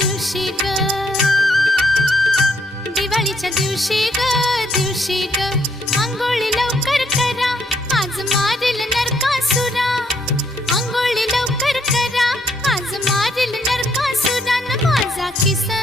दिवशी ग, दिवाळीच्या दिवशी ग आंघोळी लवकर करा, आज मारेल नरकासुरा. आंघोळी लवकर करा, आज मारेल नरकासुरा. न माझा किसन